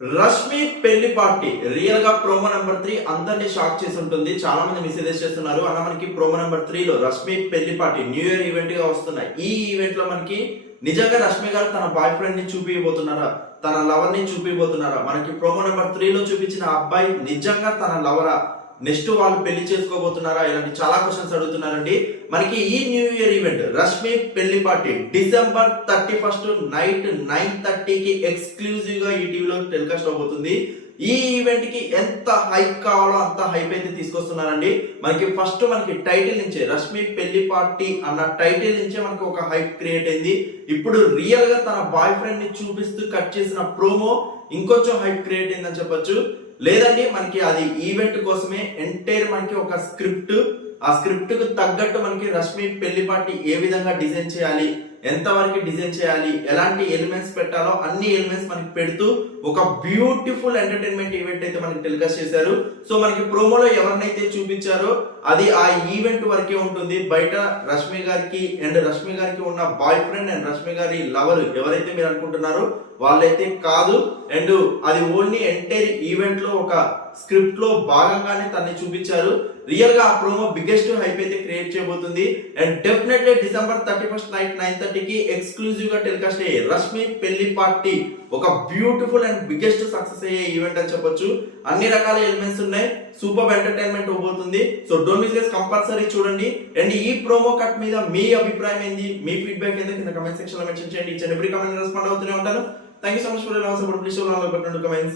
రష్మి పెళ్ళి పార్టీ రియల్గా promo number three అందరినీ షాక్ చేసి ఉంటుంది చాలా మంది మెసేజెస్ చేస్తున్నారు. అన్న మనకి ప్రోమో నెంబర్ త్రీలో రష్మి పెళ్ళి పార్టీ న్యూ ఇయర్ ఈవెంట్గా వస్తున్నాయి. ఈ ఈవెంట్లో మనకి నిజంగా రష్మి గారు తన బాయ్ ఫ్రెండ్ని చూపించబోతున్నారా తన లవర్ని చూపించబోతున్నారా మనకి ప్రోమో నెంబర్ త్రీలో చూపించిన అబ్బాయి నిజంగా తన లవరా నెక్స్ట్ వాళ్ళు పెళ్ళి చేసుకోబోతున్నారా? ఇలాంటి చాలా క్వశ్చన్స్ అడుగుతున్నారండి. మనకి ఈ న్యూ ఇయర్ ఈవెంట్ రష్మి పెళ్ళి party December thirty first night nine థర్టీకి ఎక్స్క్లూజివ్గా ఈ టీవీలో టెలికాస్ట్ అవబోతుంది. ఈ ఈవెంట్కి ఎంత హైప్ కావాలో అంత హైప్ అయితే తీసుకొస్తున్నారండి. మనకి ఫస్ట్ మనకి టైటిల్ నుంచే రష్మి పెళ్ళి పార్టీ అన్న టైటిల్ నుంచే మనకి ఒక హైప్ క్రియేట్ అయింది. ఇప్పుడు రియల్గా తన బాయ్ ఫ్రెండ్ని చూపిస్తూ కట్ చేసిన ప్రోమో ఇంకొంచెం హైప్ క్రియేట్ అయిందని చెప్పొచ్చు. లేదండి మనకి అది ఈవెంట్ కోసమే ఎంటైర్ మనకి ఒక స్క్రిప్ట్ ఆ స్క్రిప్ట్కు తగ్గట్టు మనకి రష్మి పెళ్ళి పార్టీ ఏ విధంగా డిజైన్ చేయాలి ఎంత వరకు డిజైన్ చేయాలి ఎలాంటి ఎలిమెంట్స్ పెట్టాలో అన్ని ఎలిమెంట్స్ మనకి పెడుతూ ఒక బ్యూటిఫుల్ ఎంటర్టైన్మెంట్ ఈవెంట్ అయితే మనకి టెలికాస్ట్ చేశారు. సో మనకి ప్రోమోలో ఎవరినైతే చూపించారో అది ఆ ఈవెంట్ వరకే ఉంటుంది. బయట రష్మి గారికి అండ్ రష్మి గారికి ఉన్న బాయ్ ఫ్రెండ్ అండ్ రష్మి గారి లవర్ ఎవరైతే మీరు అనుకుంటున్నారో వాళ్ళైతే కాదు. అండ్ అది ఓన్లీ ఎంటైర్ ఈవెంట్లో ఒక స్క్రిప్ట్లో భాగంగానే తన్ని చూపించారు. రియల్గా ఆ ప్రోమో బిగ్గెస్ట్ హైప్ అయితే క్రియేట్ చేయబోతుంది. And definitely December thirty first night nine థర్టీకి ఎక్స్క్లూజివ్గా టెలికాస్ట్ అయ్యే రష్మి పెళ్ళి పార్టీ ఒక బ్యూటిఫుల్ అండ్ బిగ్గెస్ట్ సక్సెస్ అయ్యే ఈవెంట్ అని చెప్పొచ్చు. అన్ని రకాల ఎలిమెంట్స్ ఉన్నాయి. సూపర్ ఎంటర్టైన్మెంట్ పోతుంది. సో డోంట్ మిస్ కంపల్సరీ చూడండి. అండ్ ఈ ప్రోమో కట్ మీద మీ అభిప్రాయం ఏంది? మీ ఫీడ్బ్యాక్ ఏంది? కింద కమెంట్ సెక్షన్లో మెన్షన్ చేయండి. ఇచ్చిన ఎవ్రీ కమెంట్ రెస్పాండ్ అవుతూనే ఉంటాను. Thank you so much for please comments